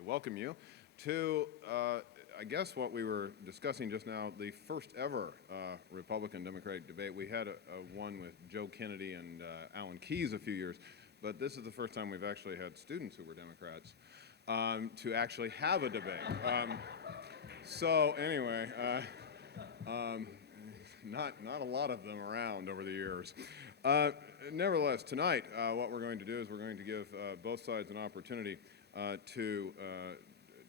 to welcome you to, I guess what we were discussing just now, the first ever Republican-Democratic debate. We had one with Joe Kennedy and Alan Keyes a few years, but this is the first time we've actually had students who were Democrats to actually have a debate. So anyway, not a lot of them around over the years. Nevertheless, tonight, what we're going to do is we're going to give both sides an opportunity to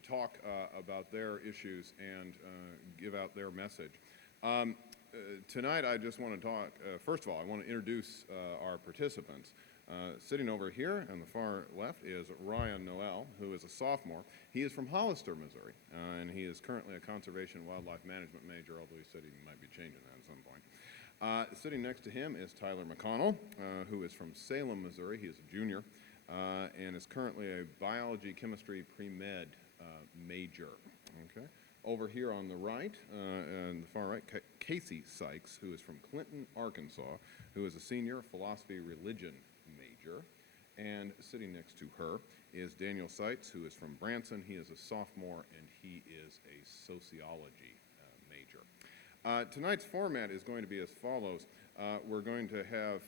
talk about their issues and give out their message. Tonight, I just want to talk, first of all, I want to introduce our participants. Sitting over here on the far left is Ryan Noel, who is a sophomore. He is from Hollister, Missouri, and he is currently a conservation and wildlife management major, although he said he might be changing that at some point. Sitting next to him is Tyler McConnell, who is from Salem, Missouri. He is a junior and is currently a biology, chemistry, pre-med major. Okay. Over here on the right, on the far right, Casey Sykes, who is from Clinton, Arkansas, who is a senior philosophy religion major. And sitting next to her is Daniel Seitz, who is from Branson. He is a sophomore, and he is a sociology major. Tonight's format is going to be as follows. We're going to have,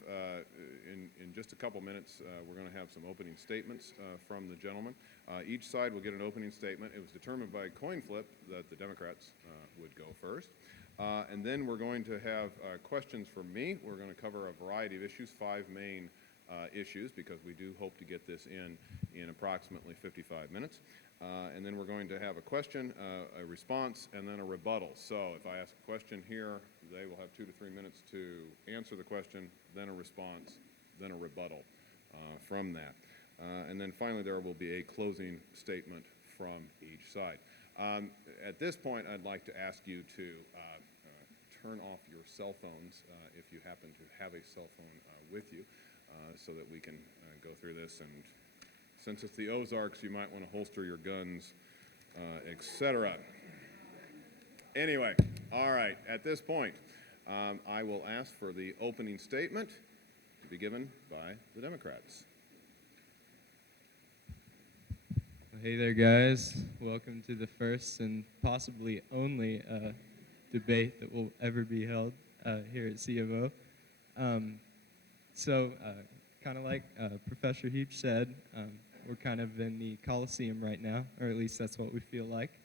in just a couple minutes, we're going to have some opening statements from the gentlemen. Each side will get an opening statement. It was determined by coin flip that the Democrats would go first. And then we're going to have questions from me. We're going to cover a variety of issues, 5 main issues, because we do hope to get this in approximately 55 minutes. And then we're going to have a question, a response, and then a rebuttal. So if I ask a question here, they will have 2 to 3 minutes to answer the question, then a response, then a rebuttal from that. And then finally there will be a closing statement from each side. At this point, I'd like to ask you to turn off your cell phones if you happen to have a cell phone with you, so that we can go through this. And since it's the Ozarks, you might want to holster your guns, etc. Anyway, all right, at this point, I will ask for the opening statement to be given by the Democrats. Hey there, guys. Welcome to the first and possibly only debate that will ever be held here at C of O. Kind of like Professor Heap said, we're kind of in the Coliseum right now, or at least that's what we feel like.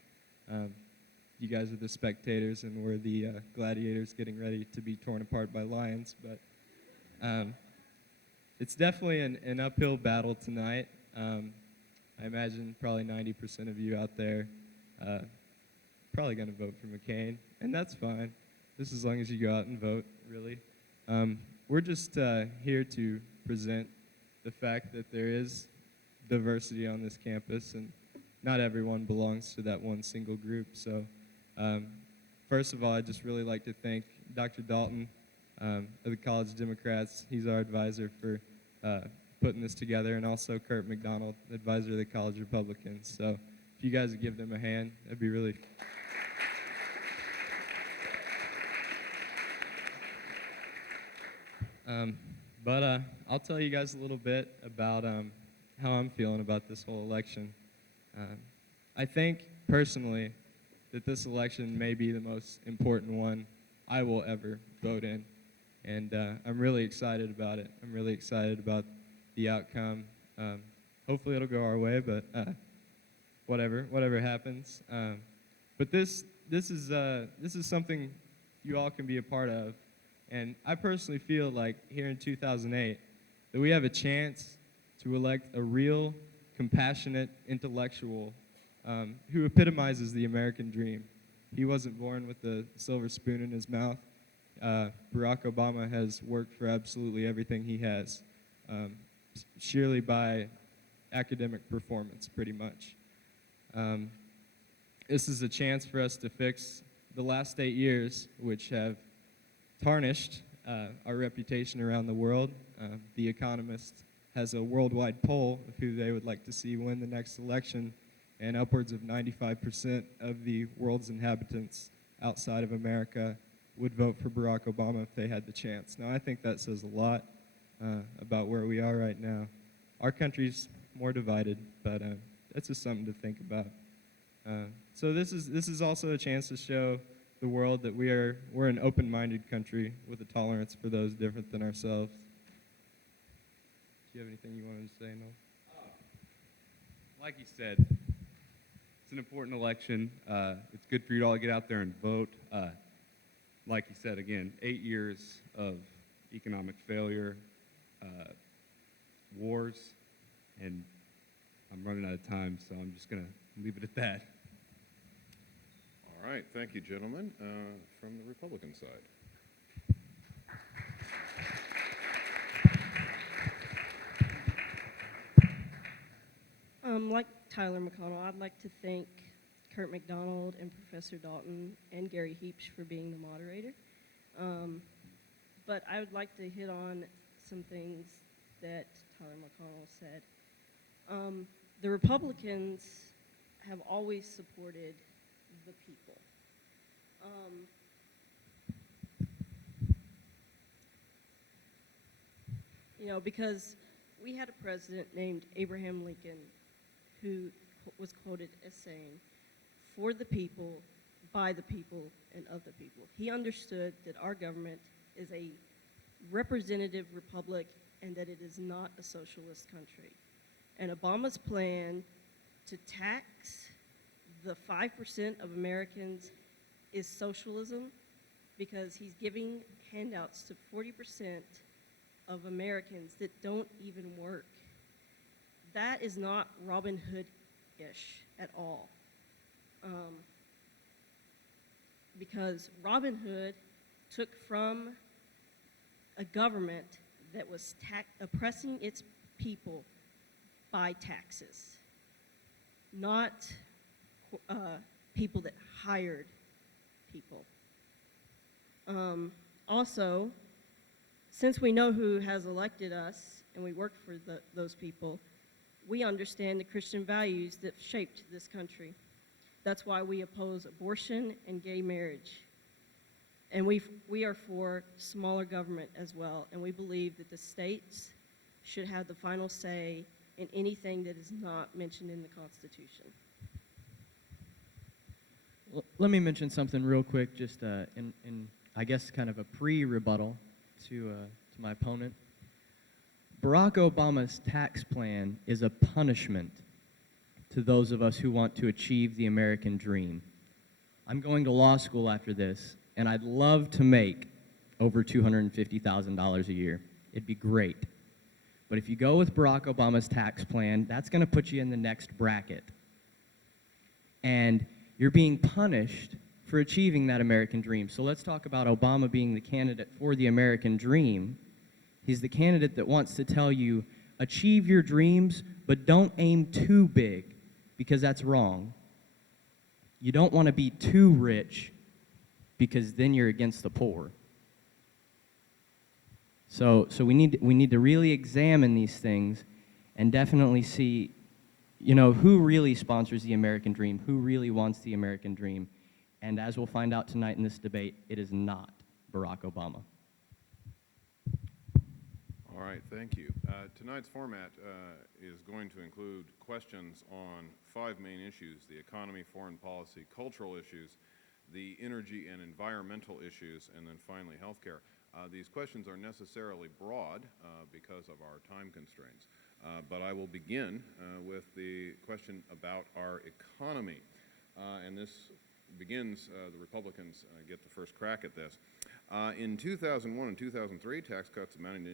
You guys are the spectators, and we're the gladiators getting ready to be torn apart by lions. But it's definitely an uphill battle tonight. I imagine probably 90% of you out there probably going to vote for McCain, and that's fine, just as long as you go out and vote, really. We're just here to present the fact that there is diversity on this campus, and not everyone belongs to that one single group. So first of all, I'd just really like to thank Dr. Dalton of the College Democrats. He's our advisor for putting this together, and also Kurt McDonald, advisor of the College Republicans. So if you guys would give them a hand, that'd be really... I'll tell you guys a little bit about how I'm feeling about this whole election. I think, personally, that this election may be the most important one I will ever vote in, and I'm really excited about it. I'm really excited about the outcome. Hopefully it'll go our way, but whatever happens. But this is something you all can be a part of. And I personally feel like here in 2008 that we have a chance to elect a real, compassionate intellectual who epitomizes the American dream. He wasn't born with a silver spoon in his mouth. Barack Obama has worked for absolutely everything he has, sheerly by academic performance, pretty much. This is a chance for us to fix the last 8 years, which have tarnished our reputation around the world. The Economist has a worldwide poll of who they would like to see win the next election, and upwards of 95% of the world's inhabitants outside of America would vote for Barack Obama if they had the chance. Now, I think that says a lot about where we are right now. Our country's more divided, but that's just something to think about. So this is also a chance to show the world that we're an open-minded country with a tolerance for those different than ourselves. Do you have anything you wanted to say, Noel? Like you said, it's an important election. It's good for you to all get out there and vote. Like you said, again, 8 years of economic failure, wars, and I'm running out of time, so I'm just going to leave it at that. All right, thank you, gentlemen. From the Republican side. Like Tyler McConnell, I'd like to thank Kurt McDonald and Professor Dalton and Gary Heaps for being the moderator. But I would like to hit on some things that Tyler McConnell said. The Republicans have always supported the people. Because we had a president named Abraham Lincoln who was quoted as saying, "For the people, by the people, and of the people." He understood that our government is a representative republic and that it is not a socialist country. And Obama's plan to tax the 5% of Americans is socialism because he's giving handouts to 40% of Americans that don't even work. That is not Robin Hood-ish at all. Because Robin Hood took from a government that was oppressing its people by taxes, not people that hired people. Also, since we know who has elected us and we work for those people, we understand the Christian values that shaped this country. That's why we oppose abortion and gay marriage. And we are for smaller government as well, and we believe that the states should have the final say in anything that is not mentioned in the Constitution. Let me mention something real quick, just in I guess kind of a pre-rebuttal to my opponent. Barack Obama's tax plan is a punishment to those of us who want to achieve the American dream. I'm going to law school after this, and I'd love to make over $250,000 a year. It'd be great. But if you go with Barack Obama's tax plan, that's going to put you in the next bracket. And you're being punished for achieving that American dream. So let's talk about Obama being the candidate for the American dream. He's the candidate that wants to tell you, achieve your dreams, but don't aim too big, because that's wrong. You don't want to be too rich, because then you're against the poor. So we need to really examine these things and definitely see, who really sponsors the American dream, who really wants the American dream. And as we'll find out tonight in this debate, it is not Barack Obama. All right, thank you. Tonight's format is going to include questions on 5 main issues: the economy, foreign policy, cultural issues, the energy and environmental issues, and then finally healthcare. These questions are necessarily broad because of our time constraints, but I will begin with the question about our economy. And this begins, the Republicans get the first crack at this. In 2001 and 2003, tax cuts amounting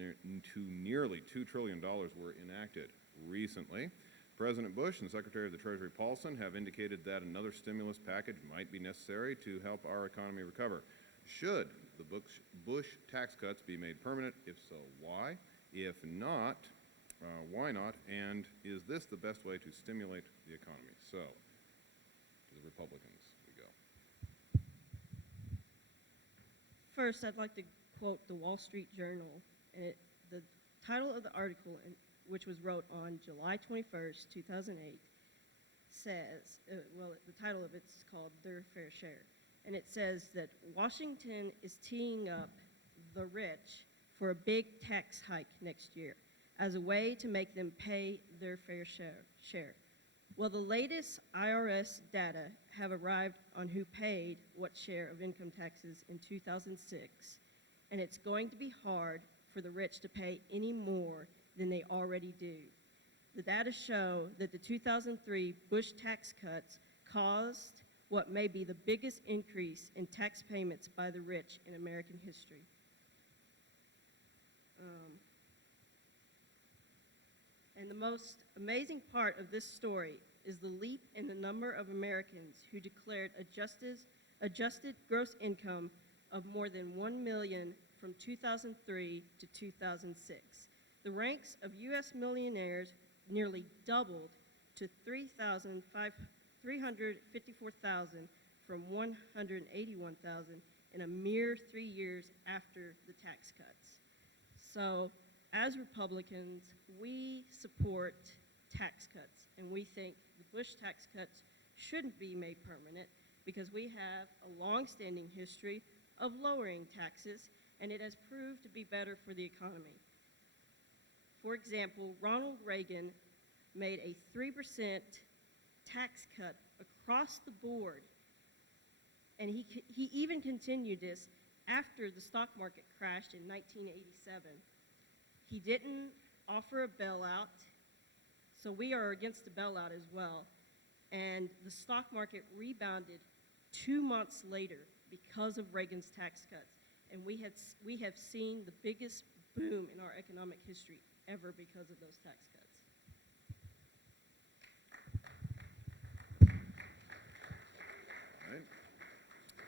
to nearly $2 trillion were enacted. Recently, President Bush and Secretary of the Treasury Paulson have indicated that another stimulus package might be necessary to help our economy recover. Should the Bush tax cuts be made permanent? If so, why? If not, why not? And is this the best way to stimulate the economy? So, to the Republicans we go. First, I'd like to quote the Wall Street Journal. The title of the article, which was wrote on July 21st, 2008, says, the title of it is called Their Fair Share. And it says that Washington is teeing up the rich for a big tax hike next year as a way to make them pay their fair share. Well, the latest IRS data have arrived on who paid what share of income taxes in 2006, and it's going to be hard for the rich to pay any more than they already do. The data show that the 2003 Bush tax cuts caused what may be the biggest increase in tax payments by the rich in American history. And the most amazing part of this story is the leap in the number of Americans who declared adjusted gross income of more than $1 million from 2003 to 2006. The ranks of U.S. millionaires nearly doubled to 354,000 from 181,000 in a mere 3 years after the tax cuts. So, as Republicans, we support tax cuts, and we think the Bush tax cuts shouldn't be made permanent because we have a long-standing history of lowering taxes, and it has proved to be better for the economy. For example, Ronald Reagan made a 3% tax cut across the board, and he even continued this after the stock market crashed in 1987. He didn't offer a bailout, so we are against the bailout as well. And the stock market rebounded 2 months later because of Reagan's tax cuts. And we have seen the biggest boom in our economic history ever because of those tax cuts.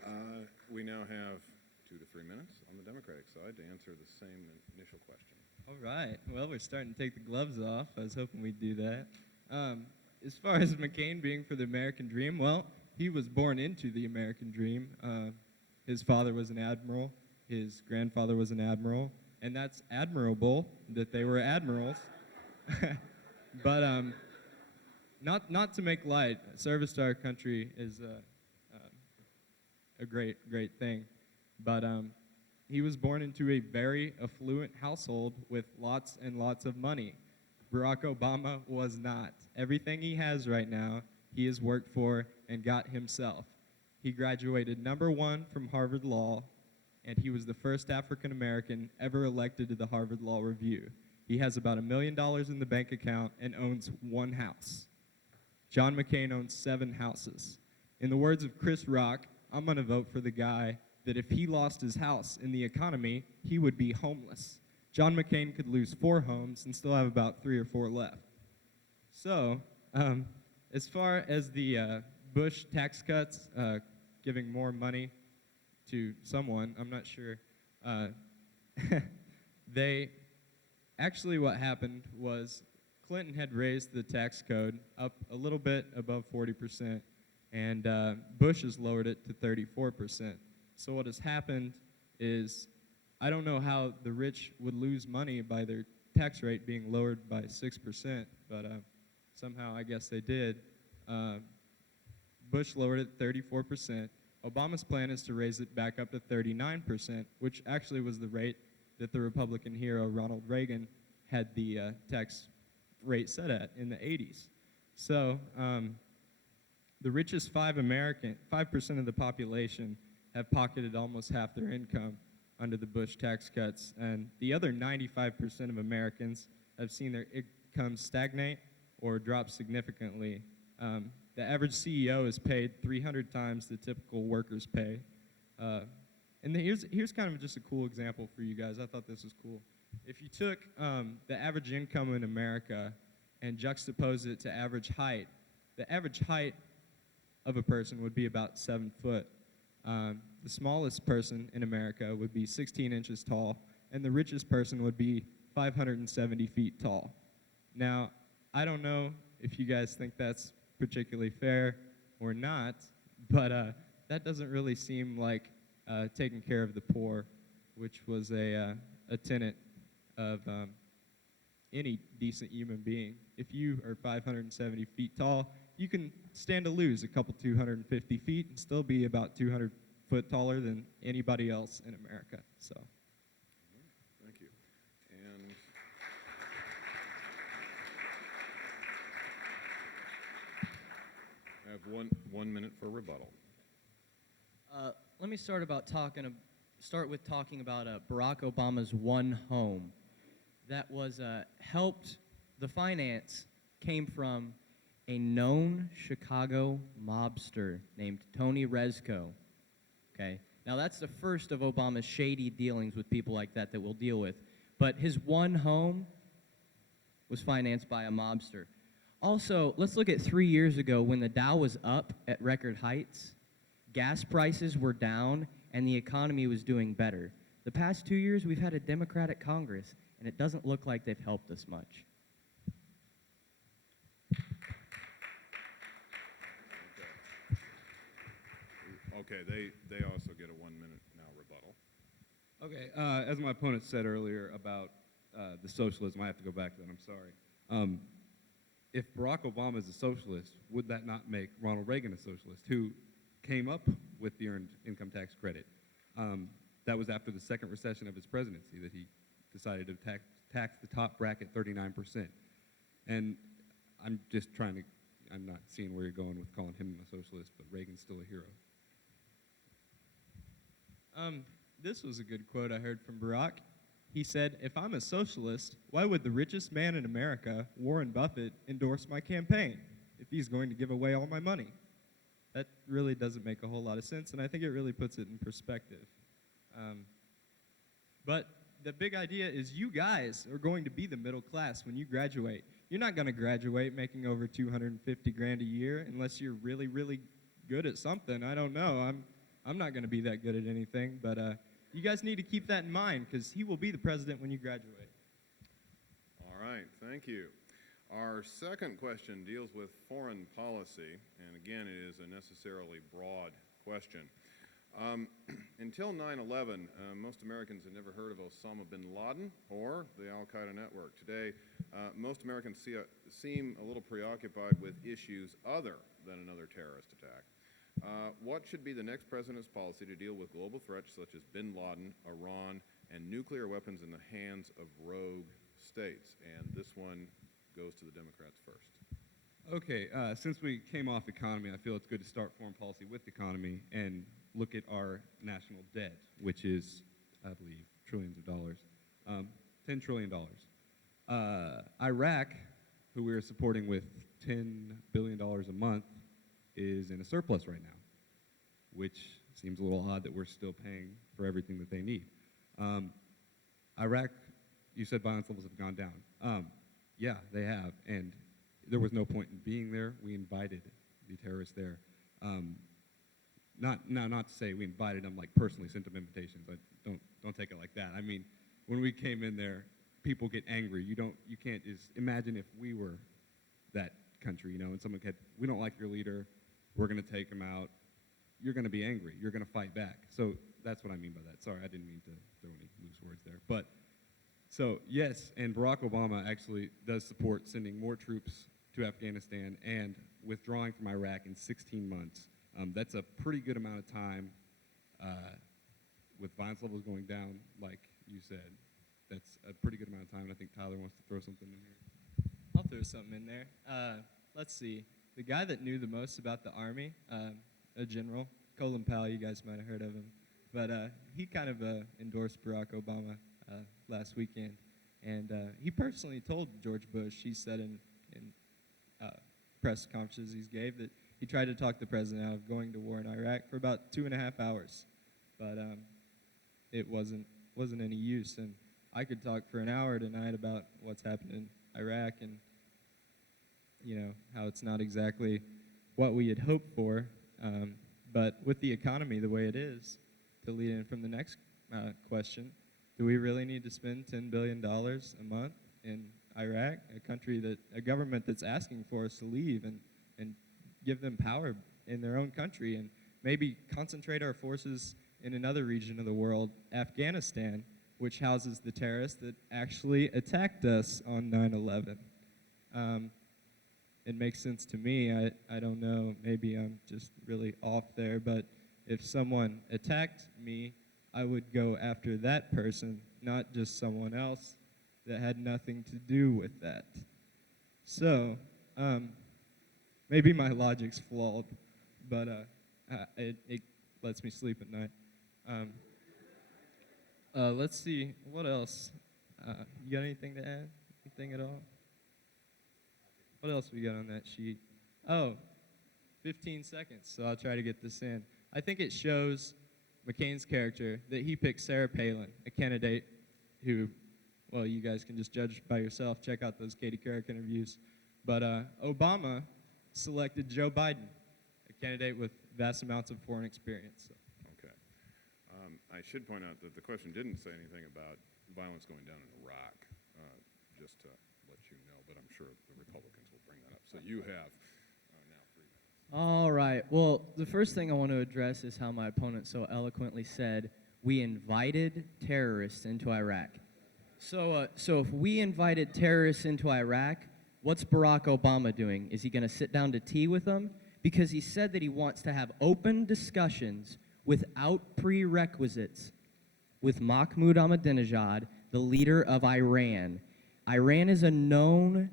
All right. We now have 2 to 3 minutes on the Democratic side to answer the same initial question. All right. Well, we're starting to take the gloves off. I was hoping we'd do that. As far as McCain being for the American dream, well, he was born into the American dream. His father was an admiral. His grandfather was an admiral. And that's admirable that they were admirals. But not to make light, service to our country is a great thing. But he was born into a very affluent household with lots and lots of money. Barack Obama was not. Everything he has right now, he has worked for and got himself. He graduated #1 from Harvard Law, and he was the first African American ever elected to the Harvard Law Review. He has about $1 million in the bank account and owns 1 house. John McCain owns 7 houses. In the words of Chris Rock, I'm going to vote for the guy that if he lost his house in the economy, he would be homeless. John McCain could lose 4 homes and still have about 3 or 4 left. So, as far as the Bush tax cuts, giving more money to someone, I'm not sure. What happened was Clinton had raised the tax code up a little bit above 40%, and Bush has lowered it to 34%. So what has happened is, I don't know how the rich would lose money by their tax rate being lowered by 6%, but somehow I guess they did. Bush lowered it 34%. Obama's plan is to raise it back up to 39%, which actually was the rate that the Republican hero Ronald Reagan had the tax rate set at in the 80s. So the richest 5% of the population have pocketed almost half their income under the Bush tax cuts, and the other 95% of Americans have seen their income stagnate or drop significantly. The average CEO is paid 300 times the typical worker's pay. Here's kind of just a cool example for you guys. I thought this was cool. If you took the average income in America and juxtaposed it to average height, the average height of a person would be about 7 foot. The smallest person in America would be 16 inches tall, and the richest person would be 570 feet tall. Now, I don't know if you guys think that's particularly fair or not, but that doesn't really seem like taking care of the poor, which was a tenet of any decent human being. If you are 570 feet tall, you can stand to lose a couple 250 feet and still be about 200 foot taller than anybody else in America. So, Thank you. And one minute for rebuttal. Let me start with talking about Barack Obama's one home. That was helped. The finance came from a known Chicago mobster named Tony Rezko. Okay, now that's the first of Obama's shady dealings with people like that we'll deal with. But his one home was financed by a mobster. Also, let's look at 3 years ago when the Dow was up at record heights, gas prices were down, and the economy was doing better. The past 2 years, we've had a Democratic Congress, and it doesn't look like they've helped us much. Okay, they also get a 1 minute now rebuttal. Okay, as my opponent said earlier about the socialism, I have to go back to that, I'm sorry. If Barack Obama is a socialist, would that not make Ronald Reagan a socialist, who came up with the earned income tax credit? That was after the second recession of his presidency that he decided to tax the top bracket 39%. And I'm not seeing where you're going with calling him a socialist, but Reagan's still a hero. This was a good quote I heard from Barack. He said, "If I'm a socialist, why would the richest man in America, Warren Buffett, endorse my campaign if he's going to give away all my money?" That really doesn't make a whole lot of sense, and I think it really puts it in perspective. But the big idea is you guys are going to be the middle class when you graduate. You're not going to graduate making over 250 grand a year unless you're really, really good at something. I don't know. I'm not going to be that good at anything, but you guys need to keep that in mind because he will be the president when you graduate. All right, thank you. Our second question deals with foreign policy, and again, it is a necessarily broad question. Until 9/11, most Americans had never heard of Osama bin Laden or the Al-Qaeda network. Today, most Americans seem a little preoccupied with issues other than another terrorist attack. What should be the next president's policy to deal with global threats such as bin Laden, Iran, and nuclear weapons in the hands of rogue states? And this one goes to the Democrats first. Okay, since we came off economy, I feel it's good to start foreign policy with economy and look at our national debt, which is, I believe, trillions of dollars, $10 trillion. Iraq, who we are supporting with $10 billion a month, is in a surplus right now, which seems a little odd that we're still paying for everything that they need. Iraq, you said violence levels have gone down. Yeah, they have, and there was no point in being there. We invited the terrorists there. Not to say we invited them, like personally sent them invitations. Don't take it like that. I mean, when we came in there, people get angry. You can't just imagine if we were that country, and someone said, "We don't like your leader. We're going to take him out." You're going to be angry. You're going to fight back. So that's what I mean by that. Sorry, I didn't mean to throw any loose words there. But so yes, and Barack Obama actually does support sending more troops to Afghanistan and withdrawing from Iraq in 16 months. That's a pretty good amount of time with violence levels going down, like you said. That's a pretty good amount of time, and I think Tyler wants to throw something in here. I'll throw something in there. Let's see. The guy that knew the most about the Army, a general, Colin Powell, you guys might have heard of him, but he kind of endorsed Barack Obama last weekend. And he personally told George Bush, he said in press conferences he gave, that he tried to talk the president out of going to war in Iraq for about 2.5 hours. But it wasn't any use. And I could talk for an hour tonight about what's happened in Iraq and how it's not exactly what we had hoped for. But with the economy the way it is, to lead in from the next question, do we really need to spend $10 billion a month in Iraq, a government that's asking for us to leave and give them power in their own country, and maybe concentrate our forces in another region of the world, Afghanistan, which houses the terrorists that actually attacked us on 9/11? It makes sense to me. I don't know, maybe I'm just really off there, but if someone attacked me, I would go after that person, not just someone else that had nothing to do with that. So, maybe my logic's flawed, but it lets me sleep at night. Let's see, what else? You got anything to add? Anything at all? What else we got on that sheet? Oh, 15 seconds, so I'll try to get this in. I think it shows McCain's character that he picked Sarah Palin, a candidate who, well, you guys can just judge by yourself. Check out those Katie Couric interviews. But Obama selected Joe Biden, a candidate with vast amounts of foreign experience. So. Okay. I should point out that the question didn't say anything about violence going down in Iraq, just to let you know, but I'm sure the Republicans will bring that up. So you have now 3 minutes. All right. Well, the first thing I want to address is how my opponent so eloquently said we invited terrorists into Iraq. So if we invited terrorists into Iraq, what's Barack Obama doing? Is he going to sit down to tea with them? Because he said that he wants to have open discussions without prerequisites with Mahmoud Ahmadinejad, the leader of Iran. Iran is a known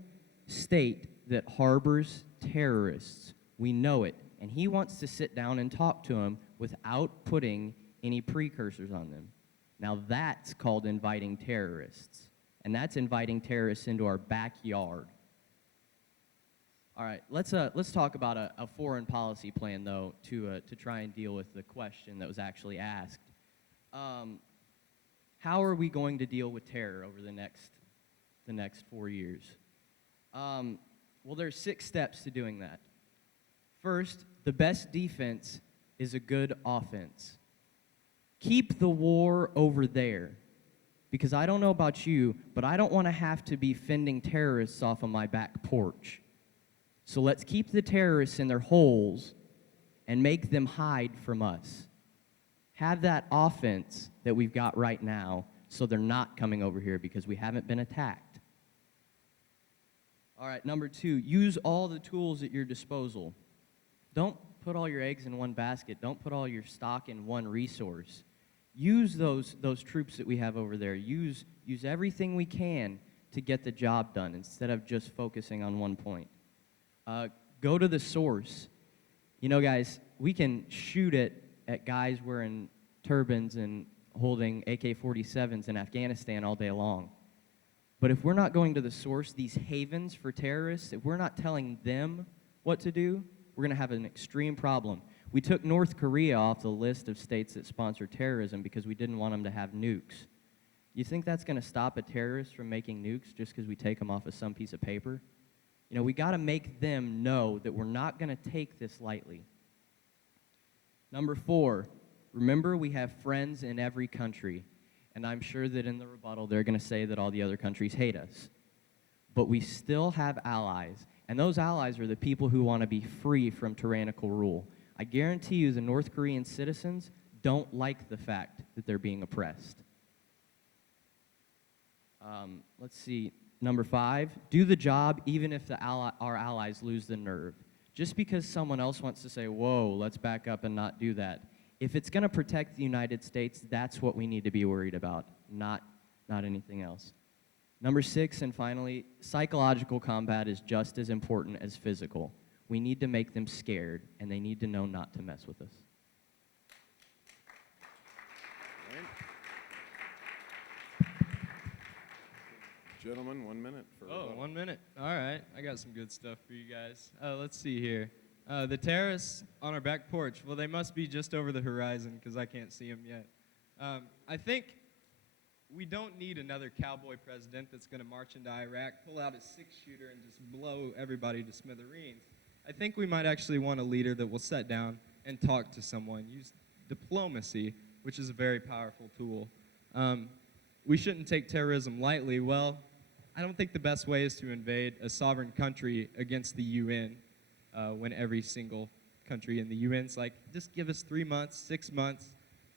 state that harbors terrorists. We know it. And he wants to sit down and talk to them without putting any precursors on them. Now that's called inviting terrorists. And that's inviting terrorists into our backyard. All right, let's talk about a foreign policy plan, though, to try and deal with the question that was actually asked. How are we going to deal with terror over the next 4 years? Well, there's 6 steps to doing that. First, the best defense is a good offense. Keep the war over there. Because I don't know about you, but I don't want to have to be fending terrorists off of my back porch. So let's keep the terrorists in their holes and make them hide from us. Have that offense that we've got right now so they're not coming over here because we haven't been attacked. All right, number 2, use all the tools at your disposal. Don't put all your eggs in one basket. Don't put all your stock in one resource. Use those troops that we have over there. Use everything we can to get the job done instead of just focusing on one point. Go to the source. You know, guys, we can shoot at guys wearing turbans and holding AK-47s in Afghanistan all day long. But if we're not going to the source, these havens for terrorists, if we're not telling them what to do, we're going to have an extreme problem. We took North Korea off the list of states that sponsor terrorism because we didn't want them to have nukes. You think that's going to stop a terrorist from making nukes just because we take them off of some piece of paper? You know, we got to make them know that we're not going to take this lightly. Number 4, remember we have friends in every country. And I'm sure that in the rebuttal they're going to say that all the other countries hate us. But we still have allies. And those allies are the people who want to be free from tyrannical rule. I guarantee you the North Korean citizens don't like the fact that they're being oppressed. Let's see. Number 5, do the job even if our allies lose the nerve. Just because someone else wants to say, whoa, let's back up and not do that. If it's going to protect the United States, that's what we need to be worried about, not anything else. Number 6, and finally, psychological combat is just as important as physical. We need to make them scared, and they need to know not to mess with us. Gentlemen, 1 minute for Oh, rebuttal. 1 minute. All right. I got some good stuff for you guys. Let's see here. The terrorists on our back porch, well, they must be just over the horizon because I can't see them yet. I think we don't need another cowboy president that's going to march into Iraq, pull out his 6-shooter, and just blow everybody to smithereens. I think we might actually want a leader that will sit down and talk to someone, use diplomacy, which is a very powerful tool. We shouldn't take terrorism lightly. Well, I don't think the best way is to invade a sovereign country against the UN when every single country in the UN's like, just give us 3 months, 6 months.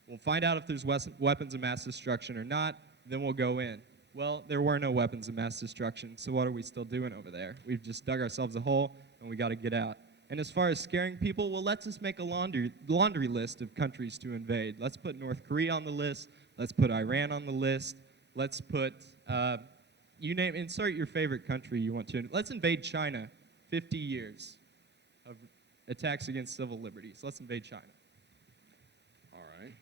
We'll find out if there's weapons of mass destruction or not, then we'll go in. Well, there were no weapons of mass destruction, so what are we still doing over there? We've just dug ourselves a hole, and we got to get out. And as far as scaring people, well, let's just make a laundry list of countries to invade. Let's put North Korea on the list. Let's put Iran on the list. Let's put, insert your favorite country you want to. Let's invade China, 50 years. attacks against civil liberties. Let's invade China. All right.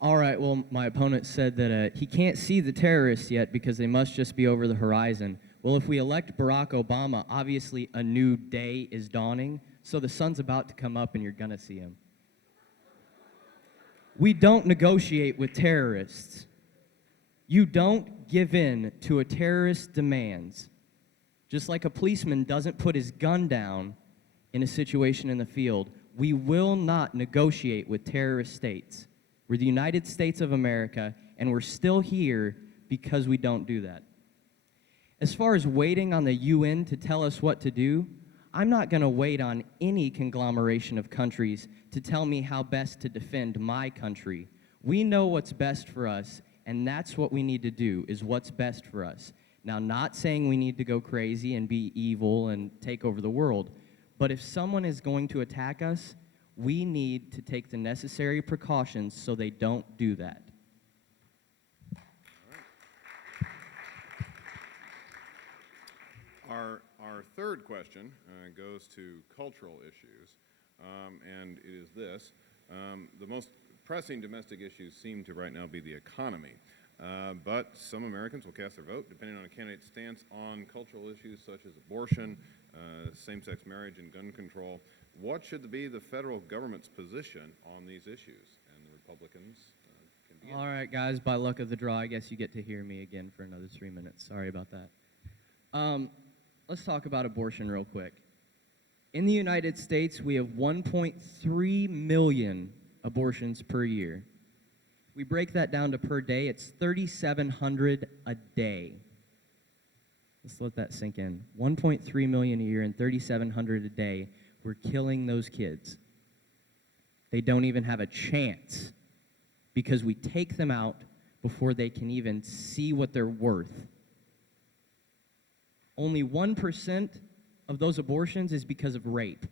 All right, well, my opponent said that he can't see the terrorists yet because they must just be over the horizon. Well, if we elect Barack Obama, obviously a new day is dawning, so the sun's about to come up and you're going to see him. We don't negotiate with terrorists. You don't give in to a terrorist's demands. Just like a policeman doesn't put his gun down in a situation in the field, we will not negotiate with terrorist states. We're the United States of America, and we're still here because we don't do that. As far as waiting on the UN to tell us what to do, I'm not going to wait on any conglomeration of countries to tell me how best to defend my country. We know what's best for us, and that's what we need to do, is what's best for us. Now, not saying we need to go crazy and be evil and take over the world, but if someone is going to attack us, we need to take the necessary precautions so they don't do that. Our third question goes to cultural issues, and it is this. The most pressing domestic issues seem to right now be the economy, but some Americans will cast their vote depending on a candidate's stance on cultural issues such as abortion, same-sex marriage, and gun control. What should be the federal government's position on these issues? And the Republicans can begin. All right, guys, by luck of the draw, I guess you get to hear me again for another 3 minutes. Sorry about that. Let's talk about abortion real quick. In the United States, we have 1.3 million abortions per year. If we break that down to per day, it's 3,700 a day. Let's let that sink in. 1.3 million a year and 3,700 a day. We're killing those kids. They don't even have a chance because we take them out before they can even see what they're worth. Only 1% of those abortions is because of rape.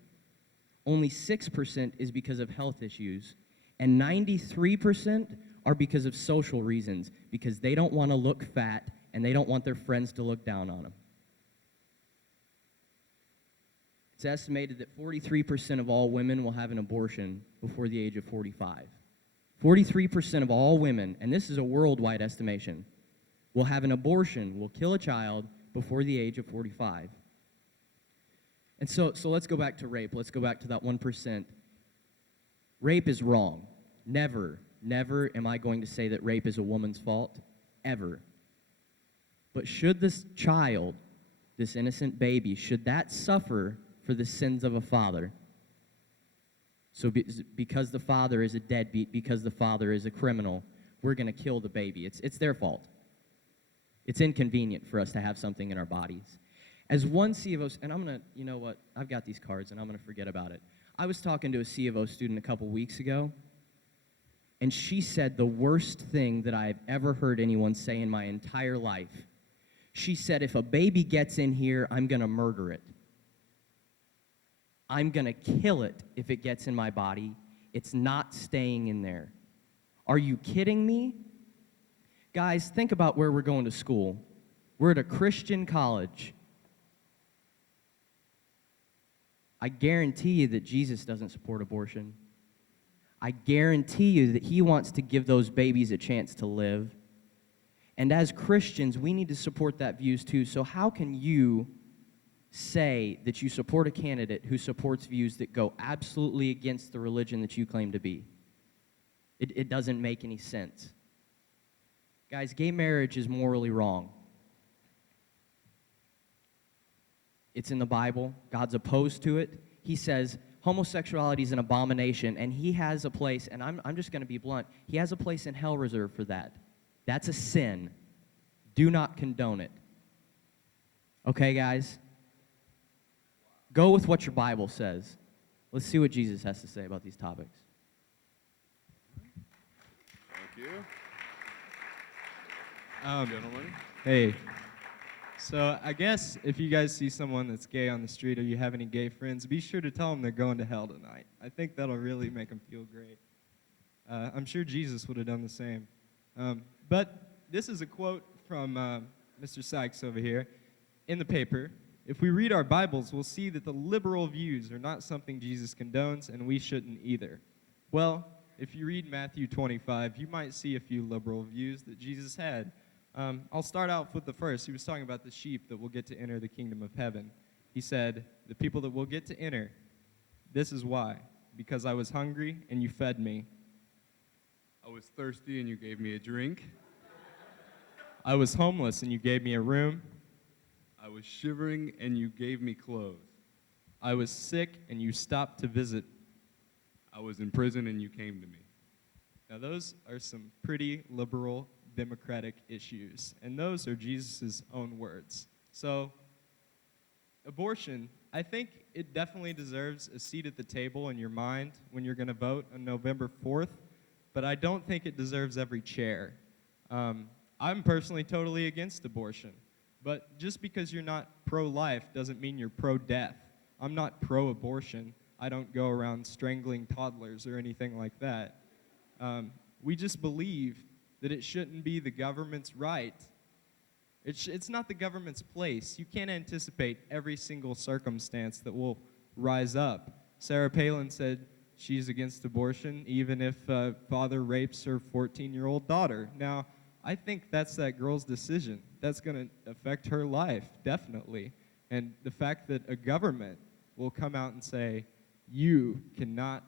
Only 6% is because of health issues. And 93% are because of social reasons, because they don't want to look fat and they don't want their friends to look down on them. It's estimated that 43% of all women will have an abortion before the age of 45. 43% of all women, and this is a worldwide estimation, will have an abortion, will kill a child before the age of 45. And so let's go back to rape. Let's go back to that 1%. Rape is wrong. Never am I going to say that rape is a woman's fault, ever. But should this child, this innocent baby, should that suffer for the sins of a father? So because the father is a deadbeat, because the father is a criminal, we're going to kill the baby. It's their fault. It's inconvenient for us to have something in our bodies. As one C of O, and I'm going to, you know what, I've got these cards and I'm going to forget about it. I was talking to a C of O student a couple weeks ago, and she said the worst thing that I've ever heard anyone say in my entire life. She said, if a baby gets in here, I'm going to murder it. I'm going to kill it if it gets in my body. It's not staying in there. Are you kidding me? Guys, think about where we're going to school. We're at a Christian college. I guarantee you that Jesus doesn't support abortion. I guarantee you that he wants to give those babies a chance to live. And as Christians, we need to support that views too. So how can you say that you support a candidate who supports views that go absolutely against the religion that you claim to be? It doesn't make any sense. Guys, gay marriage is morally wrong. It's in the Bible. God's opposed to it. He says homosexuality is an abomination, and he has a place, and I'm just going to be blunt, he has a place in hell reserved for that. That's a sin. Do not condone it. Okay, guys? Go with what your Bible says. Let's see what Jesus has to say about these topics. Thank you. Gentlemen. Hey, so I guess if you guys see someone that's gay on the street or you have any gay friends, be sure to tell them they're going to hell tonight. I think that'll really make them feel great. I'm sure Jesus would have done the same. But this is a quote from Mr. Sykes over here in the paper. If we read our Bibles, we'll see that the liberal views are not something Jesus condones, and we shouldn't either. Well, if you read Matthew 25, you might see a few liberal views that Jesus had. I'll start out with the first. He was talking about the sheep that will get to enter the kingdom of heaven. He said, the people that will get to enter, this is why. Because I was hungry and you fed me. I was thirsty and you gave me a drink. I was homeless and you gave me a room. I was shivering and you gave me clothes. I was sick and you stopped to visit. I was in prison and you came to me. Now those are some pretty liberal democratic issues, and those are Jesus' own words. So abortion, I think it definitely deserves a seat at the table in your mind when you're going to vote on November 4th, but I don't think it deserves every chair. I'm personally totally against abortion, but just because you're not pro-life doesn't mean you're pro-death. I'm not pro-abortion. I don't go around strangling toddlers or anything like that. We just believe that it shouldn't be the government's right. It's not the government's place. You can't anticipate every single circumstance that will rise up. Sarah Palin said she's against abortion even if father rapes her 14-year-old daughter. Now, I think that's that girl's decision. That's going to affect her life, definitely. And the fact that a government will come out and say, you do not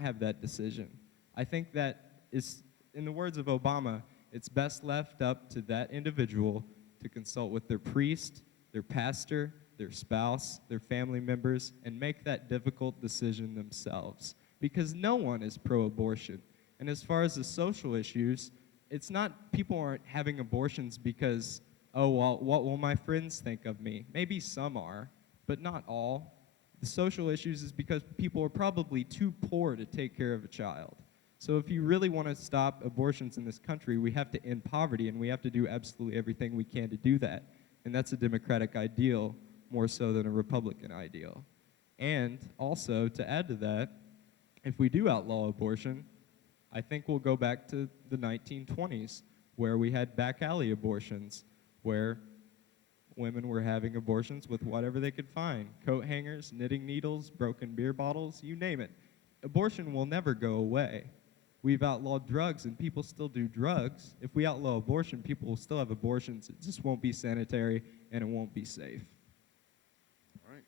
have that decision. I think that is, in the words of Obama, it's best left up to that individual to consult with their priest, their pastor, their spouse, their family members, and make that difficult decision themselves. Because no one is pro-abortion. And as far as the social issues, it's not people aren't having abortions because, oh, well, what will my friends think of me? Maybe some are, but not all. The social issues is because people are probably too poor to take care of a child. So if you really want to stop abortions in this country, we have to end poverty, and we have to do absolutely everything we can to do that. And that's a democratic ideal more so than a Republican ideal. And also, to add to that, if we do outlaw abortion, I think we'll go back to the 1920s, where we had back alley abortions, where women were having abortions with whatever they could find. Coat hangers, knitting needles, broken beer bottles, you name it. Abortion will never go away. We've outlawed drugs, and people still do drugs. If we outlaw abortion, people will still have abortions. It just won't be sanitary, and it won't be safe. All right.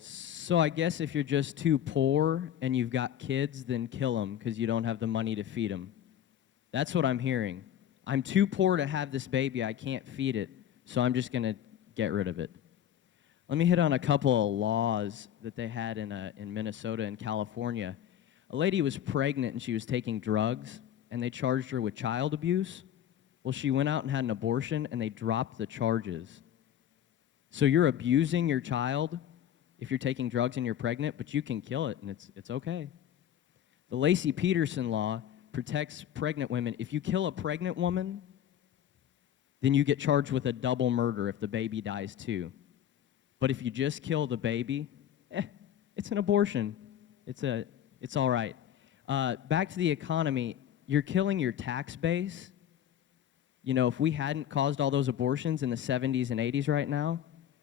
So I guess if you're just too poor and you've got kids, then kill them because you don't have the money to feed them. That's what I'm hearing. I'm too poor to have this baby. I can't feed it, so I'm just going to get rid of it. Let me hit on a couple of laws that they had in Minnesota and California. A lady was pregnant and she was taking drugs, and they charged her with child abuse. Well, she went out and had an abortion, and they dropped the charges. So you're abusing your child if you're taking drugs and you're pregnant, but you can kill it, and it's okay. The Lacey Peterson law protects pregnant women. If you kill a pregnant woman, then you get charged with a double murder if the baby dies too. But if you just kill the baby, it's an abortion. It's all right. Back to the economy, you're killing your tax base. You know, if we hadn't caused all those abortions in the 70s and 80s right now,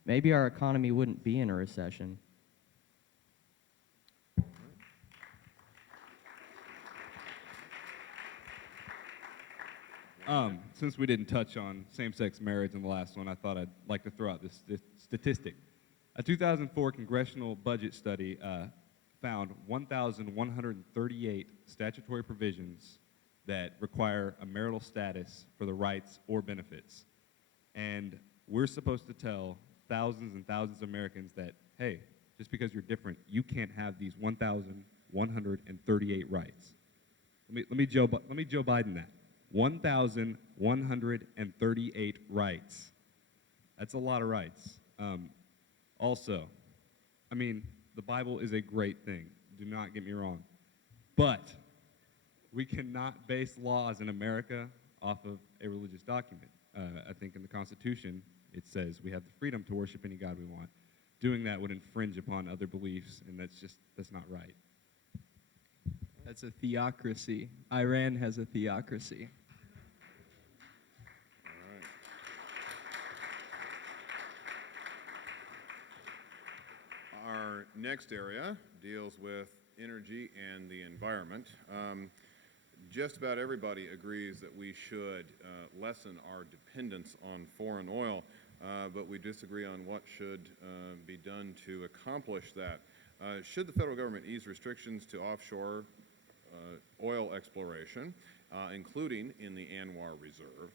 maybe our economy wouldn't be in a recession. Since we didn't touch on same-sex marriage in the last one, I thought I'd like to throw out this statistic. A 2004 congressional budget study found 1,138 statutory provisions that require a marital status for the rights or benefits. And we're supposed to tell thousands and thousands of Americans that, hey, just because you're different, you can't have these 1,138 rights. Let me Joe Biden that. 1,138 rights. That's a lot of rights. Also, I mean, the Bible is a great thing. Do not get me wrong. But we cannot base laws in America off of a religious document. I think in the Constitution, it says we have the freedom to worship any God we want. doing that would infringe upon other beliefs, and that's not right. That's a theocracy. Iran has a theocracy. All right. Our next area deals with energy and the environment. Just about everybody agrees that we should lessen our dependence on foreign oil, but we disagree on what should be done to accomplish that. Should the federal government ease restrictions to offshore oil exploration, including in the Anwar Reserve,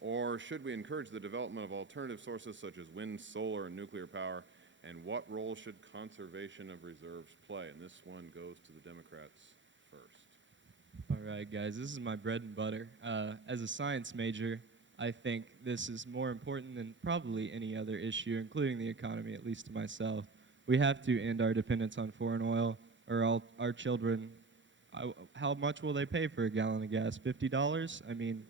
or should we encourage the development of alternative sources such as wind, solar, and nuclear power, and what role should conservation of reserves play? And this one goes to the Democrats first. All right, guys, this is my bread and butter. As a science major, I think this is more important than probably any other issue, including the economy, at least to myself. We have to end our dependence on foreign oil, or our children, how much will they pay for a gallon of gas? $50? I mean,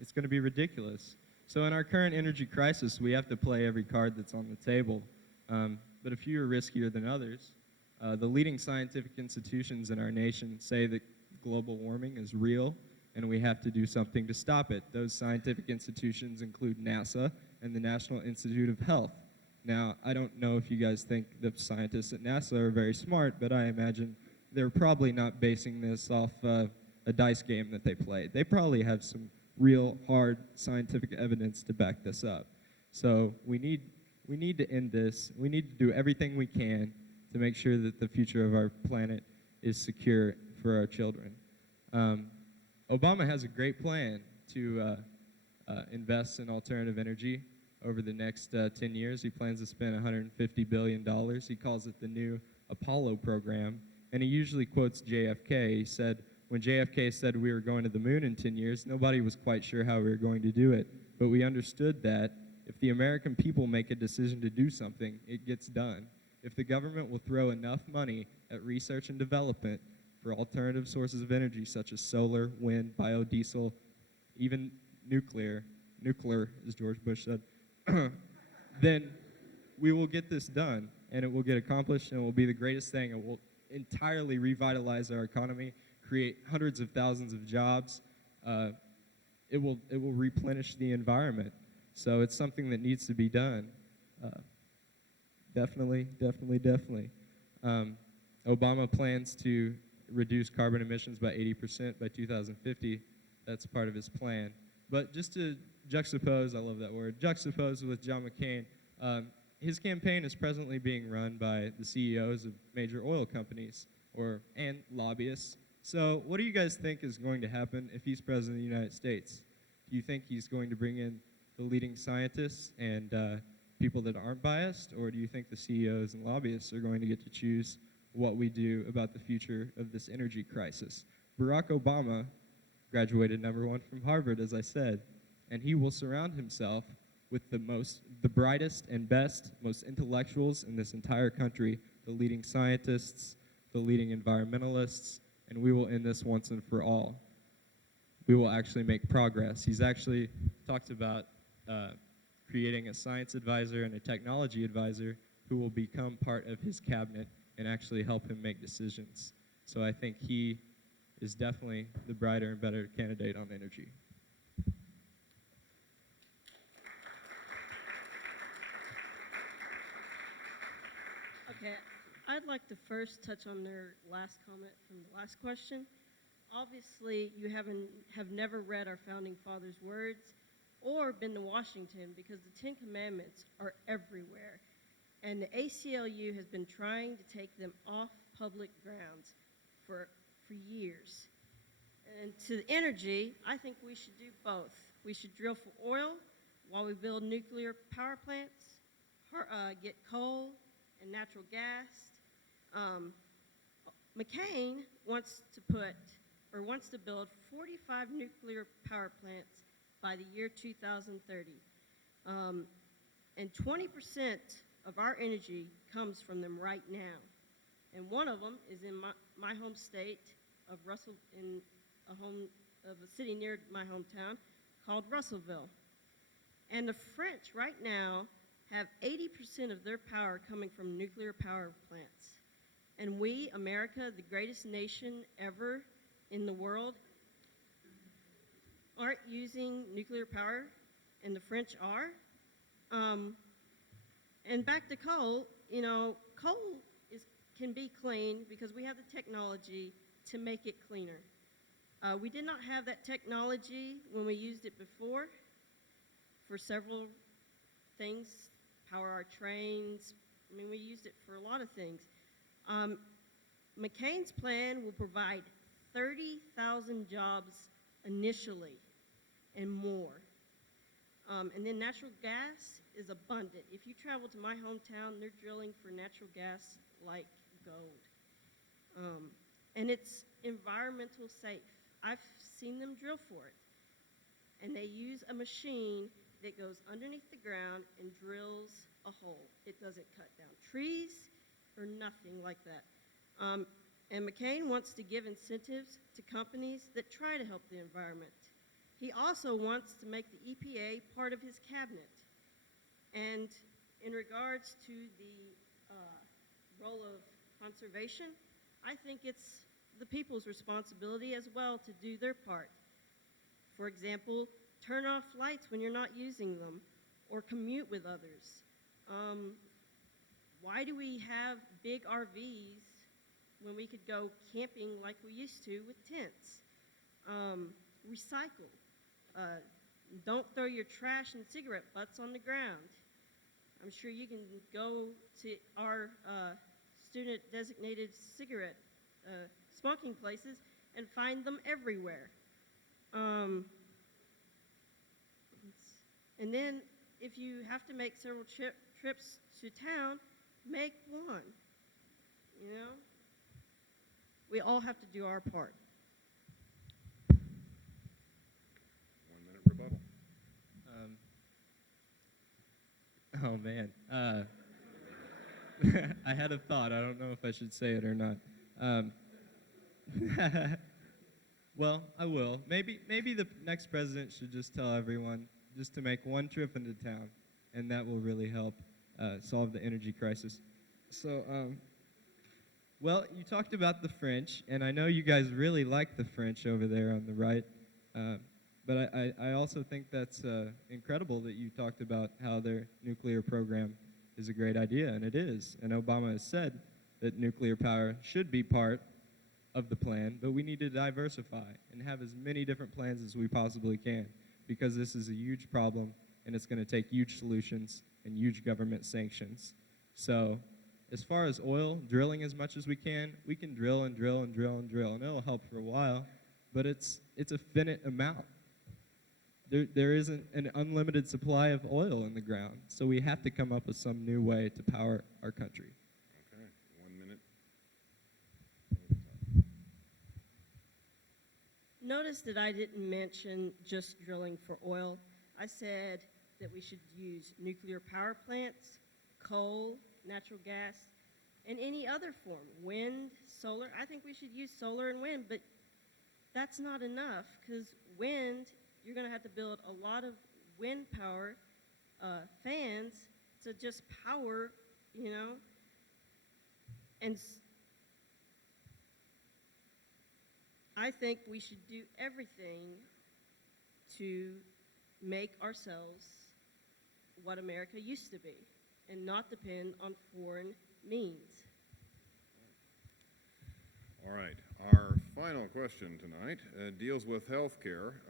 it's going to be ridiculous. So in our current energy crisis, we have to play every card that's on the table. But a few are riskier than others. The leading scientific institutions in our nation say that global warming is real, and we have to do something to stop it. Those scientific institutions include NASA and the National Institute of Health. Now, I don't know if you guys think the scientists at NASA are very smart, but I imagine they're probably not basing this off a dice game that they played. They probably have some real hard scientific evidence to back this up. So we need to end this. We need to do everything we can to make sure that the future of our planet is secure for our children. Obama has a great plan to invest in alternative energy over the next 10 years. He plans to spend $150 billion. He calls it the new Apollo program. And he usually quotes JFK. He said, when JFK said we were going to the moon in 10 years, nobody was quite sure how we were going to do it. But we understood that if the American people make a decision to do something, it gets done. If the government will throw enough money at research and development for alternative sources of energy such as solar, wind, biodiesel, even nuclear, as George Bush said, then we will get this done, and it will get accomplished, and it will be the greatest thing. It will entirely revitalize our economy, create hundreds of thousands of jobs. It will replenish the environment. So it's something that needs to be done. Definitely. Obama plans to reduce carbon emissions by 80% by 2050. That's part of his plan. But just to juxtapose, I love that word, juxtapose with John McCain, his campaign is presently being run by the CEOs of major oil companies and lobbyists. So what do you guys think is going to happen if he's president of the United States? Do you think he's going to bring in the leading scientists and people that aren't biased, or do you think the CEOs and lobbyists are going to get to choose what we do about the future of this energy crisis? Barack Obama graduated #1 from Harvard, as I said, and he will surround himself with the brightest and best, most intellectuals in this entire country, the leading scientists, the leading environmentalists, and we will end this once and for all. We will actually make progress. He's actually talked about creating a science advisor and a technology advisor who will become part of his cabinet and actually help him make decisions. So I think he is definitely the brighter and better candidate on energy. Okay, I'd like to first touch on their last comment from the last question. Obviously, you have never read our founding fathers' words or been to Washington, because the Ten Commandments are everywhere. And the ACLU has been trying to take them off public grounds for years. And to the energy, I think we should do both. We should drill for oil while we build nuclear power plants, get coal and natural gas. McCain wants to build 45 nuclear power plants by the year 2030. And 20% of our energy comes from them right now. And one of them is in my home state of a city near my hometown called Russellville. And the French right now have 80% of their power coming from nuclear power plants. And we, America, the greatest nation ever in the world, aren't using nuclear power, and the French are. And back to coal, coal can be clean because we have the technology to make it cleaner. We did not have that technology when we used it before for several things, power our trains. I mean, we used it for a lot of things. McCain's plan will provide 30,000 jobs initially and more. And then natural gas is abundant. If you travel to my hometown, they're drilling for natural gas like gold. And it's environmental safe. I've seen them drill for it. And they use a machine that goes underneath the ground and drills a hole. It doesn't cut down trees or nothing like that. And McCain wants to give incentives to companies that try to help the environment. He also wants to make the EPA part of his cabinet. And in regards to the role of conservation, I think it's the people's responsibility as well to do their part. For example, turn off lights when you're not using them, or commute with others. Why do we have big RVs when we could go camping like we used to with tents? Recycle. Don't throw your trash and cigarette butts on the ground. I'm sure you can go to our student-designated cigarette smoking places and find them everywhere. And then if you have to make several trips to town, make one. We all have to do our part. 1 minute rebuttal. Oh, man. I had a thought. I don't know if I should say it or not. Well, I will. Maybe the next president should just tell everyone just to make one trip into town, and that will really help solve the energy crisis. So, well, you talked about the French, and I know you guys really like the French over there on the right. But I also think that's incredible that you talked about how their nuclear program is a great idea, and it is. And Obama has said that nuclear power should be part of the plan, but we need to diversify and have as many different plans as we possibly can, because this is a huge problem, and it's going to take huge solutions and huge government sanctions. So as far as oil, drilling as much as we can drill and drill and drill and drill, and it'll help for a while, but it's a finite amount. There isn't an unlimited supply of oil in the ground, so we have to come up with some new way to power our country. Okay, 1 minute. Notice that I didn't mention just drilling for oil. I said that we should use nuclear power plants, coal, natural gas, and any other form, wind, solar. I think we should use solar and wind, but that's not enough, because wind, you're going to have to build a lot of wind power fans to just power, and I think we should do everything to make ourselves what America used to be and not depend on foreign means. All right. Our final question tonight deals with health care,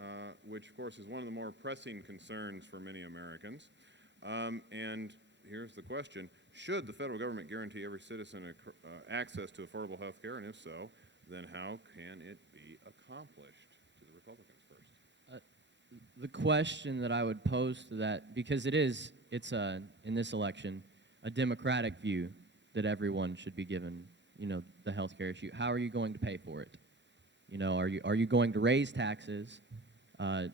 which, of course, is one of the more pressing concerns for many Americans. And here's the question. Should the federal government guarantee every citizen access to affordable health care? And if so, then how can it be accomplished? To the Republicans first. The question that I would pose to that, because it's in this election, a Democratic view that everyone should be given, the health care issue. How are you going to pay for it? Are you going to raise taxes on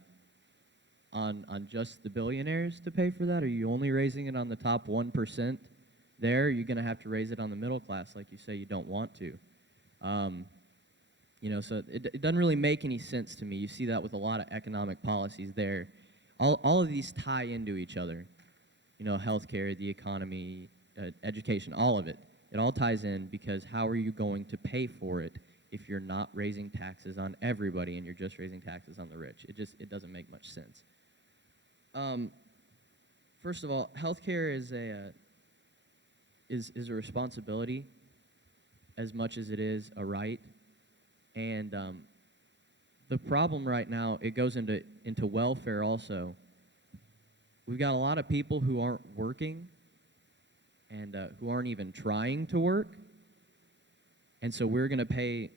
just the billionaires to pay for that? Are you only raising it on the top 1% there? Are you going to have to raise it on the middle class like you say you don't want to? So it doesn't really make any sense to me. You see that with a lot of economic policies there. All of these tie into each other. healthcare, the economy, education, all of it. It all ties in because how are you going to pay for it if you're not raising taxes on everybody and you're just raising taxes on the rich? It doesn't make much sense. First of all, healthcare is a responsibility as much as it is a right, and the problem right now, it goes into welfare also. We've got a lot of people who aren't working and who aren't even trying to work, and so we're gonna pay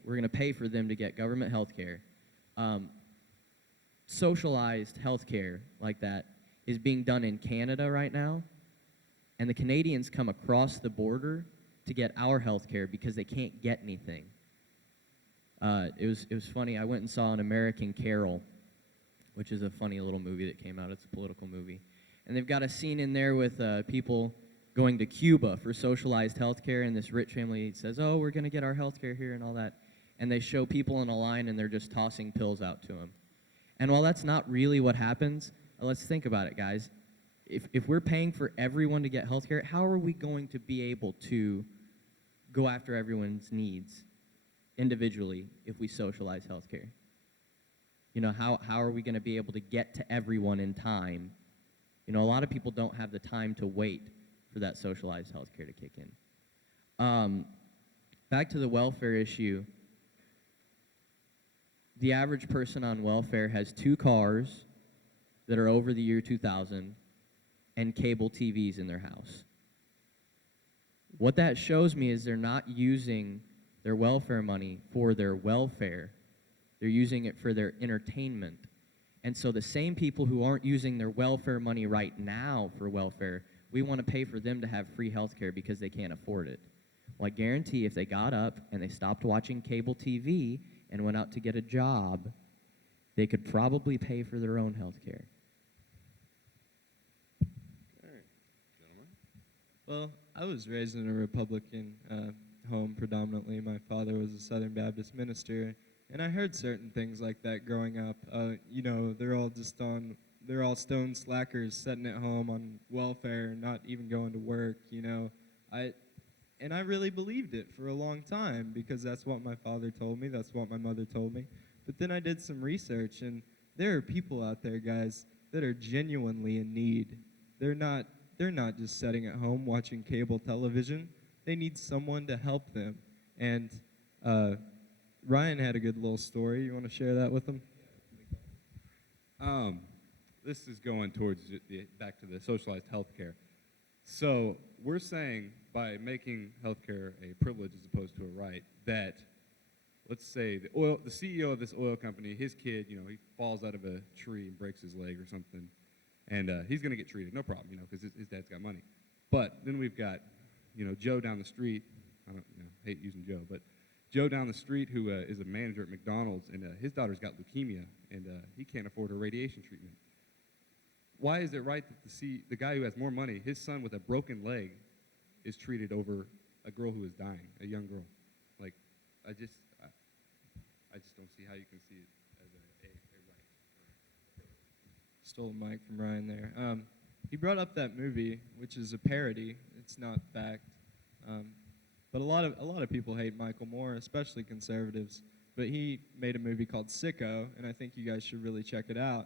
for them to get government health care. Socialized health care like that is being done in Canada right now, and the Canadians come across the border to get our health care because they can't get anything. It was funny. I went and saw An American Carol, which is a funny little movie that came out. It's a political movie. And they've got a scene in there with people going to Cuba for socialized health care, and this rich family says, oh, we're going to get our health care here and all that. And they show people in a line, and they're just tossing pills out to them. And while that's not really what happens, let's think about it, guys. If we're paying for everyone to get health care, how are we going to be able to go after everyone's needs individually if we socialize health care? How are we going to be able to get to everyone in time? A lot of people don't have the time to wait for that socialized health care to kick in. Back to the welfare issue. The average person on welfare has 2 cars that are over the year 2000 and cable TVs in their house. What that shows me is they're not using their welfare money for their welfare. They're using it for their entertainment. And so the same people who aren't using their welfare money right now for welfare, we want to pay for them to have free health care because they can't afford it. Well, I guarantee if they got up and they stopped watching cable TV and went out to get a job, they could probably pay for their own health care. Okay, gentlemen. Well, I was raised in a Republican home predominantly. My father was a Southern Baptist minister, and I heard certain things like that growing up. They're all stone slackers sitting at home on welfare, not even going to work, And I really believed it for a long time because that's what my father told me, that's what my mother told me. But then I did some research, and there are people out there, guys, that are genuinely in need. They're not just sitting at home watching cable television. They need someone to help them. And Ryan had a good little story. You want to share that with them? This is going towards back to the socialized health care. So we're saying by making healthcare a privilege as opposed to a right, that let's say the CEO of this oil company, his kid, he falls out of a tree and breaks his leg or something, and he's going to get treated, no problem, because his dad's got money. But then we've got, Joe down the street. I don't, hate using Joe, but Joe down the street who is a manager at McDonald's, and his daughter's got leukemia, and he can't afford her radiation treatment. Why is it right that the guy who has more money, his son with a broken leg, is treated over a girl who is dying, a young girl? Like, I just don't see how you can see it as a right. Stole the mic from Ryan there. He brought up that movie, which is a parody. It's not fact. But a lot of people hate Michael Moore, especially conservatives. But he made a movie called Sicko, and I think you guys should really check it out.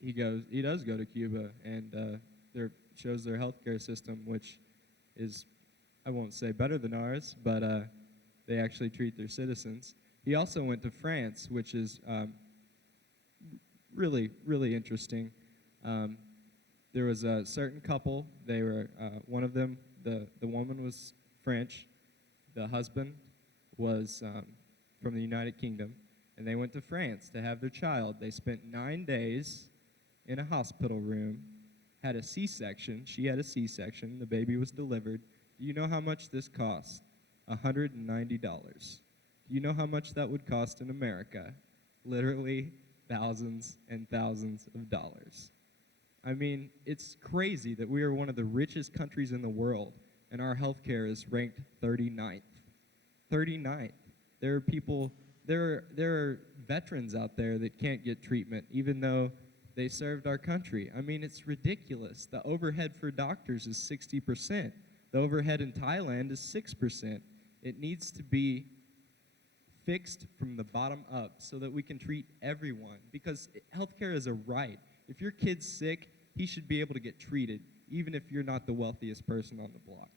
He does go to Cuba, and shows their healthcare system, which is, I won't say better than ours, but they actually treat their citizens. He also went to France, which is really, really interesting. There was a certain couple. They were one of them. The woman was French. The husband was from the United Kingdom, and they went to France to have their child. They spent 9 days in a hospital room, had a C-section. She had a C-section. The baby was delivered. Do you know how much this cost? $190. Do you know how much that would cost in America? Literally thousands and thousands of dollars. I mean, it's crazy that we are one of the richest countries in the world, and our healthcare is ranked 39th. 39th. There are veterans out there that can't get treatment, even though they served our country. I mean, it's ridiculous. The overhead for doctors is 60%. The overhead in Thailand is 6%. It needs to be fixed from the bottom up so that we can treat everyone, because healthcare is a right. If your kid's sick, he should be able to get treated, even if you're not the wealthiest person on the block.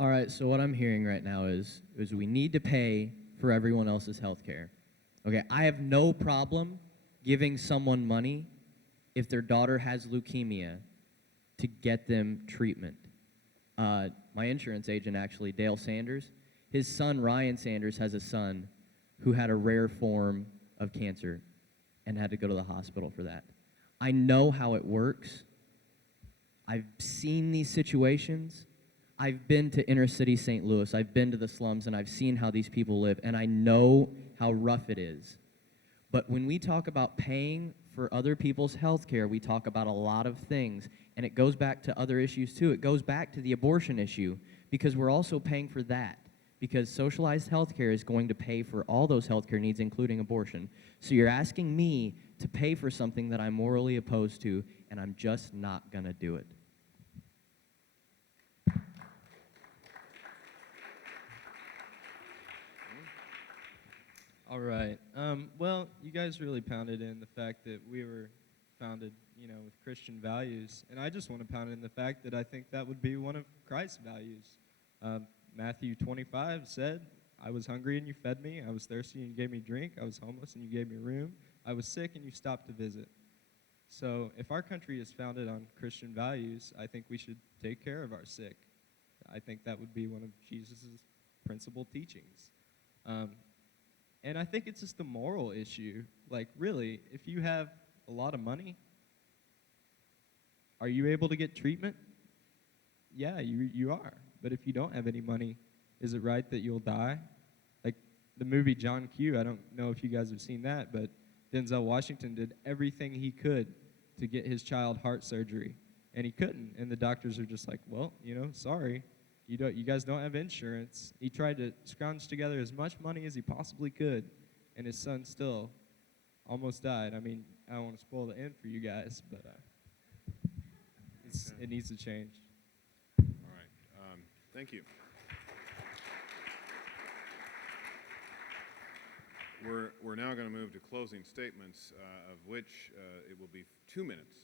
All right, so what I'm hearing right now is we need to pay for everyone else's health care. Okay, I have no problem giving someone money if their daughter has leukemia to get them treatment. My insurance agent, actually, Dale Sanders, his son, Ryan Sanders, has a son who had a rare form of cancer and had to go to the hospital for that. I know how it works. I've seen these situations. I've been to inner city St. Louis. I've been to the slums, and I've seen how these people live, and I know how rough it is. But when we talk about paying for other people's health care, we talk about a lot of things, and it goes back to other issues too. It goes back to the abortion issue, because we're also paying for that, because socialized health care is going to pay for all those health care needs, including abortion. So you're asking me to pay for something that I'm morally opposed to, and I'm just not going to do it. All right. Well, you guys really pounded in the fact that we were founded, with Christian values. And I just want to pound in the fact that I think that would be one of Christ's values. Matthew 25 said, I was hungry and you fed me. I was thirsty and you gave me drink. I was homeless and you gave me room. I was sick and you stopped to visit. So if our country is founded on Christian values, I think we should take care of our sick. I think that would be one of Jesus' principal teachings. And I think it's just a moral issue. Like, really, if you have a lot of money, are you able to get treatment? Yeah, you are. But if you don't have any money, is it right that you'll die? Like the movie John Q, I don't know if you guys have seen that, but Denzel Washington did everything he could to get his child heart surgery, and he couldn't. And the doctors are just like, well, sorry. You guys don't have insurance. He tried to scrounge together as much money as he possibly could, and his son still almost died. I mean, I don't want to spoil the end for you guys, but it needs to change. All right. Thank you. We're now going to move to closing statements, of which it will be 2 minutes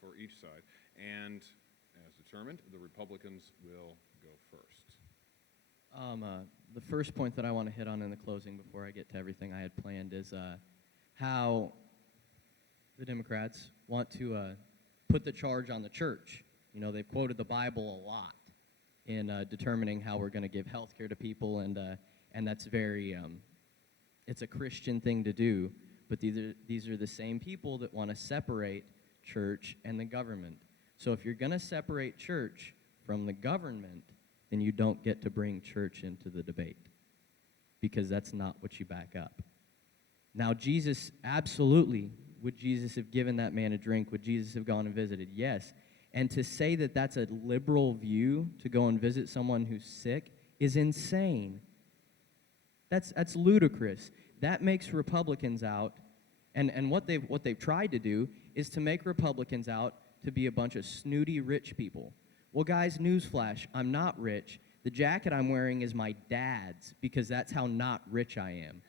for each side. And as determined, the Republicans will go first. The first point that I want to hit on in the closing before I get to everything I had planned is how the Democrats want to put the charge on the church. They've quoted the Bible a lot in determining how we're going to give health care to people, and that's very, it's a Christian thing to do, but these are the same people that want to separate church and the government. So if you're going to separate church from the government, then you don't get to bring church into the debate, because that's not what you back up. Now, Jesus, absolutely, would Jesus have given that man a drink? Would Jesus have gone and visited? Yes. And to say that that's a liberal view, to go and visit someone who's sick, is insane. That's ludicrous. That makes Republicans out, and what they've tried to do is to make Republicans out to be a bunch of snooty rich people. Well, guys, newsflash, I'm not rich. The jacket I'm wearing is my dad's, because that's how not rich I am,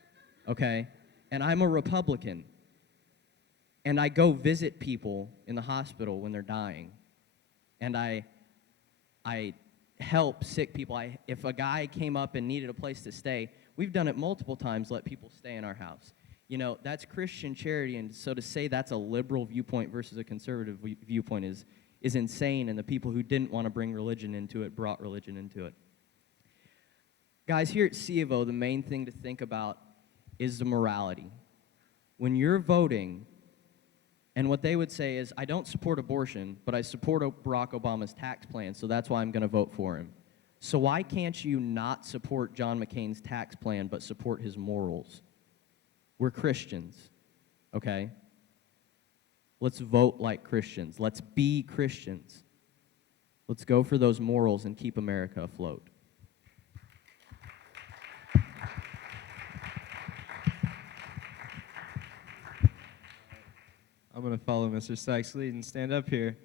okay? And I'm a Republican. And I go visit people in the hospital when they're dying. And I help sick people. If a guy came up and needed a place to stay, we've done it multiple times, let people stay in our house. That's Christian charity, and so to say that's a liberal viewpoint versus a conservative viewpoint is insane, and the people who didn't want to bring religion into it brought religion into it. Guys, here at C of O, the main thing to think about is the morality. When you're voting, and what they would say is, I don't support abortion, but I support Barack Obama's tax plan, so that's why I'm going to vote for him. So why can't you not support John McCain's tax plan, but support his morals? We're Christians, okay? Let's vote like Christians. Let's be Christians. Let's go for those morals and keep America afloat. I'm going to follow Mr. Sykes' lead and stand up here.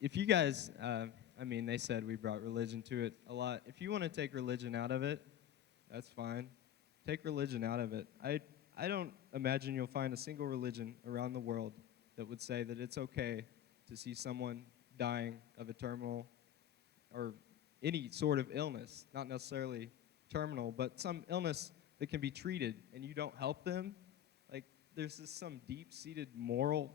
If you guys, I mean, they said we brought religion to it a lot. If you want to take religion out of it, that's fine. Take religion out of it. I don't imagine you'll find a single religion around the world that would say that it's okay to see someone dying of a terminal or any sort of illness, not necessarily terminal, but some illness that can be treated, and you don't help them. Like, there's this some deep-seated moral,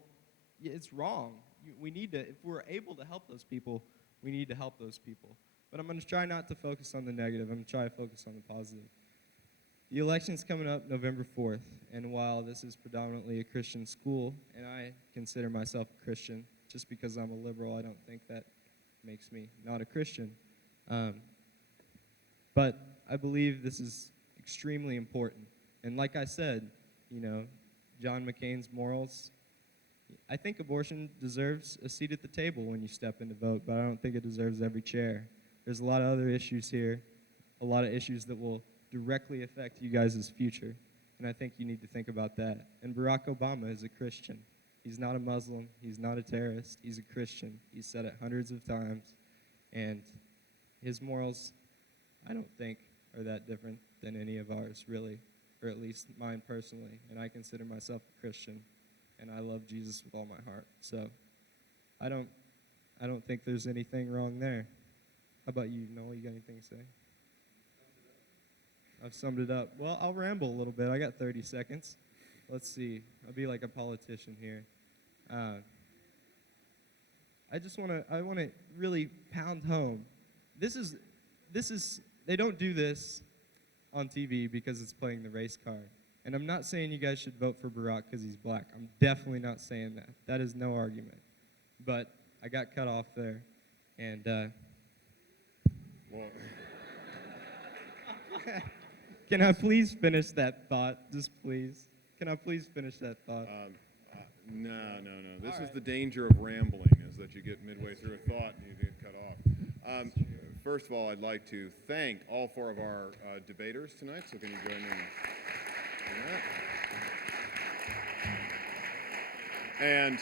it's wrong. We need to, if we're able to help those people, we need to help those people. But I'm going to try not to focus on the negative. I'm going to try to focus on the positive. The election's coming up November 4th, and while this is predominantly a Christian school, and I consider myself a Christian, just because I'm a liberal, I don't think that makes me not a Christian. But I believe this is extremely important. And like I said, you know, John McCain's morals, I think abortion deserves a seat at the table when you step in to vote, but I don't think it deserves every chair. There's a lot of other issues here, a lot of issues that will directly affect you guys' future, and I think you need to think about that. And Barack Obama is a Christian. He's not a Muslim. He's not a terrorist. He's a Christian. He's said it hundreds of times, and his morals, I don't think, are that different than any of ours, really, or at least mine personally, and I consider myself a Christian, and I love Jesus with all my heart. So I don't think there's anything wrong there. How about you, Noel? You got anything to say? I've summed it up. Well, I'll ramble a little bit. I got 30 seconds. Let's see. I'll be like a politician here. I want to really pound home. This is, they don't do this on TV because it's playing the race card. And I'm not saying you guys should vote for Barack because he's black. I'm definitely not saying that. That is no argument. But I got cut off there. And, Well, can I please finish that thought? Just please. Can I please finish that thought? no. This All is right. the danger of rambling, is that you get midway through a thought and you get cut off. First of all, I'd like to thank all four of our debaters tonight. So can you join me in that? And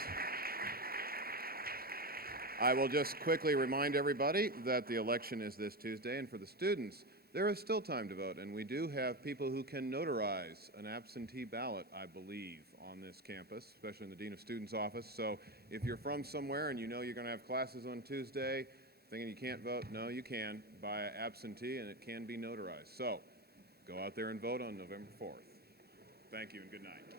I will just quickly remind everybody that the election is this Tuesday, and for the students, there is still time to vote, and we do have people who can notarize an absentee ballot, I believe, on this campus, especially in the Dean of Students' office. So if you're from somewhere and you know you're going to have classes on Tuesday, thinking you can't vote, no, you can, by absentee, and it can be notarized. So go out there and vote on November 4th. Thank you and good night.